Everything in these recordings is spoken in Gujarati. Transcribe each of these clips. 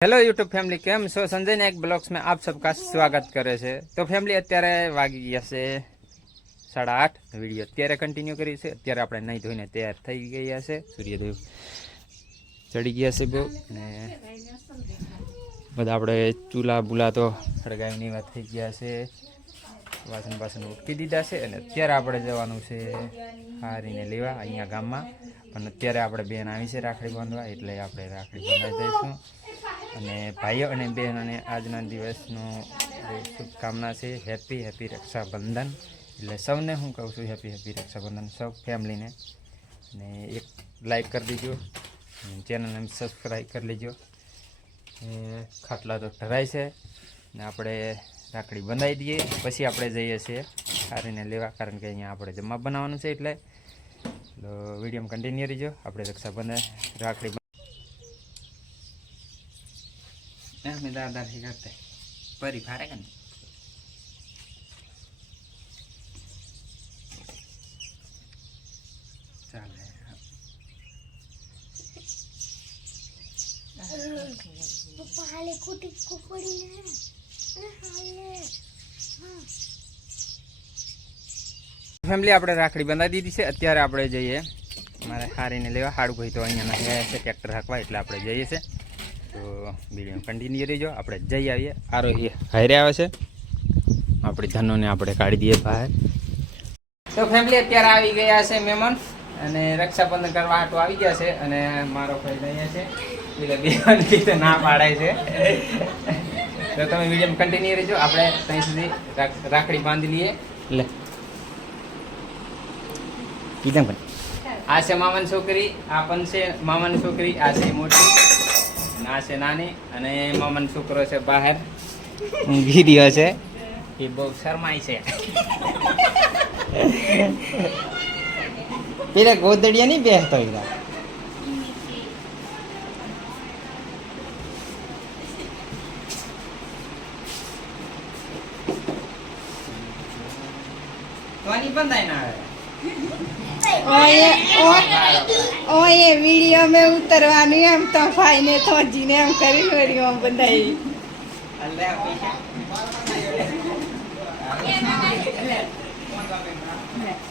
हेलो यूट्यूब फैमिली केम छो संजय नायक ब्लॉग्स में आप सबका स्वागत करे છે તો ફેમિલી અત્યારે વાગી ગયા છે 8:30 વિડિયો અત્યારે કન્ટિન્યુ કરી છે અત્યારે આપણે નહીં ધોઈને તૈયાર થઈ ગયા છે સૂર્યદેવ ચડી ગયા છે બહુ ને બધા આપણે ચૂલા બુલા તો સળગાવીની વાત થઈ ગયા છે વાસણ ઉટકી દીધા છે અને અત્યારે આપણે જવાનું છે હારીને લેવા અહીંયા ગામમાં પણ અત્યારે આપણે બેન આવી છે રાખડી બાંધવા એટલે આપણે રાખડી બાંધવા જઈશું અને ભાઈઓ અને બહેનોને આજના દિવસનું શુભકામના છે હેપી રક્ષાબંધન એટલે સૌને હું કહું છું હેપી રક્ષાબંધન સૌ ફેમિલીને અને એક લાઈક કરી દીજો ચેનલને સબસ્ક્રાઈબ કરી લેજો ખાટલા તો ઢરાય છે ને આપણે રાખડી બંધાવી દઈએ પછી આપણે જઈએ છીએ હારીને લેવા કારણ કે અહીંયા આપણે જમવા બનાવવાનું છે એટલે તો વિડીયોમાં કન્ટિન્યુ રહીજો આપણે રક્ષાબંધન રાખડી मैं दादा ही करते परी फाड़े का चल पप्पा हाले कुटी को पड़ी ने हाले हां ફેમિલી આપણે રાખડી બંધાવી દીધી છે અત્યારે આપણે જઈએ મારે હારીને લેવા હાડું ભાઈ તો અહીંયા ના છે ટ્રેક્ટર હાંકવા એટલે આપણે જઈએ છે તો વિડીયો કન્ટિન્યુ રહીજો આપણે જઈ આવીએ આરો એ હારે આવે છે આપણી ધનોને આપણે કાઢી દઈએ બહાર તો ફેમિલી અત્યારે આવી ગયા છે મહેમાન અને રક્ષાબંધન કરવા હાટું આવી ગયા છે અને મારો ભાઈ અહીંયા છે એટલે બેન કીધે ના પાડાય છે તો તમે વિડીયો કન્ટિન્યુ રહીજો આપણે ત્યાં સુધી રાખડી બાંધી લઈએ એટલે કીધા પણ આ છે મામાની છોકરી આ પણ છે મામાની છોકરી આ છે મોટી ના છે નાની અને મામાનો છોકરો છે બહાર ગીર્યો છે એ બહુ શરમાય છે પેલા ગોદડિયા નહીં બેસતો તોની બંધાય ના ओए वीडियो में उतरवानी हम तो भाई ने तो जीने हम करी मेरी हम बंदाई अल्लाह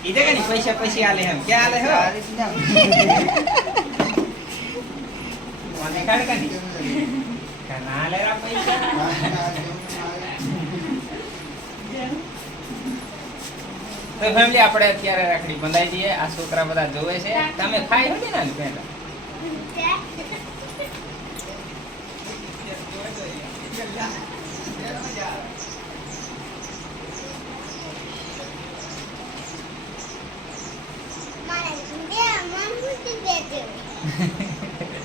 इधर का नहीं पैसा आले हम क्या आले हो माने काट का नहीं कना आले रा पैसा तो फैमिली આપણે અત્યારે રાખડી બંધાઈ દઈએ આ છોકરા બધા જોવે છે તમે ખાઈ હો ને પહેલા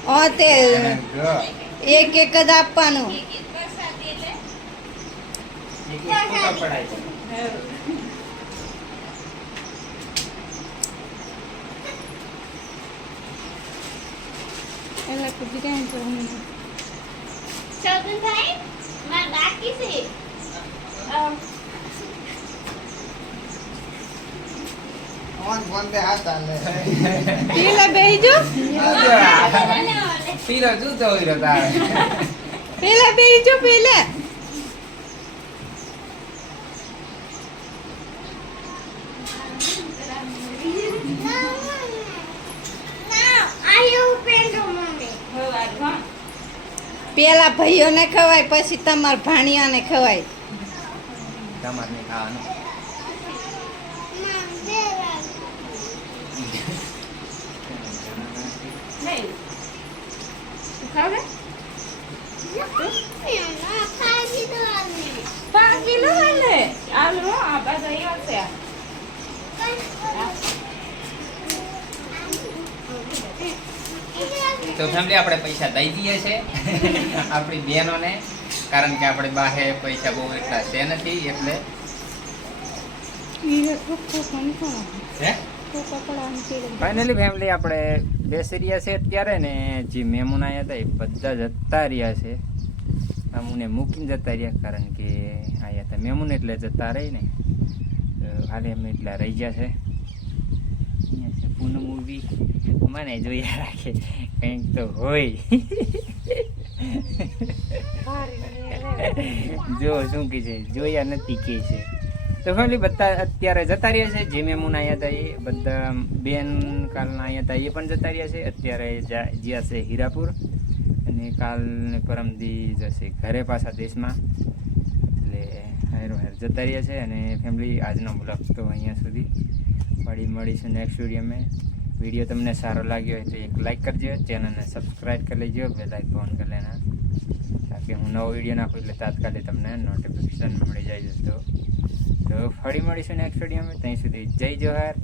ओ ते एक एक જ આપવાનું એક ફોટો પડાય છે એલા કુજી કાંઈ તો चौधरी भाई मैं बाकी से પેલા બેહીજો પીરો જૂતો હોય તારે પેલા બેહીજો પેલા પેલા ભાઈઓને ખવાય પછી તમાર ભાણિયાને ખવાય તમારે નહીં ખાવાનું ખાવે 5 કિલો લે આલો આ બધા અહીંયા છે તો ફેમિલી આપણે પૈસા દઈ દઈએ છે આપણી બહેનોને કારણ કે આપણે બાહે પૈસા બહુ એટલા છે નથી એટલે ફાઇનલી ફેમિલી આપણે બેસી રહ્યા છે અત્યારે ને જે મહેમાન આવ્યા હતા એ બધા જતા રહ્યા છે અમને મૂકીને જતા રહ્યા કારણ કે આવ્યા હતા મહેમાન એટલે જતા રહી ને હાલે અમે એટલા રહી ગયા છે અહીંયા છે પૂનમ મૂવી મને જોયા રાખે કંઈક તો હોય જો શું કે છે જોયા નથી કે છે તો ફેમિલી બધા અત્યારે જતા રહ્યા છે જે મેમૂન આવ્યા હતા એ બધા બેન કાલના આવ્યા હતા એ પણ જતા રહ્યા છે અત્યારે જ્યાં છે હીરાપુર અને કાલ ને પરમદી જશે ઘરે પાછા દેશમાં એટલે હારો હાર જતા રહ્યા છે અને ફેમિલી આજનો બ્લોગ તો અહીંયા સુધી મળીશું નેક્સ્ટ વિડીયો તમને સારો લાગ્યો હોય તો એક લાઈક કરજો ચેનલને સબસ્ક્રાઈબ કરી લેજો બેલ આઇકોન કરી લેના તાકી હું નવો વિડીયો નાખું એટલે તાત્કાલિક તમને નોટિફિકેશન મળી જાય તો ફરી મળીશું નેક્સ્ટ વિડીયોમાં ત્યાં સુધી જય જોહાર